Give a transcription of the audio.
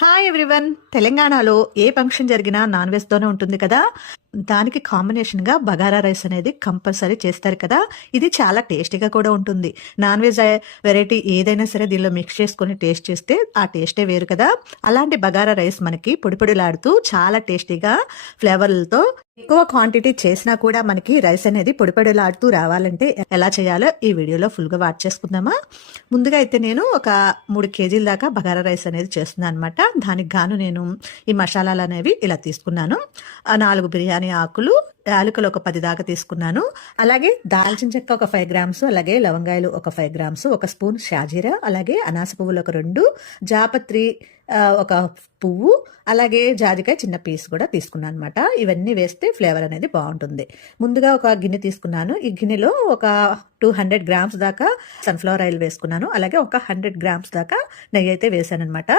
Hi everyone. తెలంగాణలో ఏ function జరిగినా non వెజ్‌తోనే ఉంటుంది కదా! దానికి కాంబినేషన్‌గా బగారా రైస్ అనేది కంపల్సరీ చేస్తారు కదా! ఇది చాలా టేస్టీగా కూడా ఉంటుంది. నాన్ వెజ్ వెరైటీ ఏదైనా సరే దీనిలో మిక్స్ చేసుకొని టేస్ట్ చేస్తే ఆ టేస్టే వేరు కదా! అలాంటి బగారా రైస్ మనకి పొడి పొడిలాడుతూ చాలా టేస్టీగా ఫ్లేవర్‌లతో ఎక్కువ క్వాంటిటీ చేసినా కూడా మనకి రైస్ అనేది పొడి పొడిలాడుతూ రావాలంటే ఎలా చేయాలో ఈ వీడియోలో ఫుల్‌గా వాచ్ చేసుకుందామా? ముందుగా అయితే నేను ఒక 3 కేజీల దాకా బగారా రైస్ అనేది చేస్తున్నాను అనమాట. దానికి గాను నేను ఈ మసాలాలు అనేవి ఇలా తీసుకున్నాను. 4 బిర్యానీ ఆకులు, యాలకులు ఒక 10 దాకా తీసుకున్నాను. అలాగే దాల్చిన చెక్క ఒక 5 గ్రామ్స్, అలాగే లవంగాయలు ఒక 5 గ్రామ్స్, ఒక స్పూన్ షాజీరా, అలాగే అనాస పువ్వులు ఒక 2, జాపత్రి ఒక పువ్వు, అలాగే జాజికాయ చిన్న పీస్ కూడా తీసుకున్నాను అనమాట. ఇవన్నీ వేస్తే ఫ్లేవర్ అనేది బాగుంటుంది. ముందుగా ఒక గిన్నె తీసుకున్నాను. ఈ గిన్నెలో ఒక 200 గ్రామ్స్ దాకా సన్ఫ్లవర్ ఆయిల్ వేసుకున్నాను. అలాగే ఒక 100 గ్రామ్స్ దాకా నెయ్యి అయితే వేసాను అనమాట.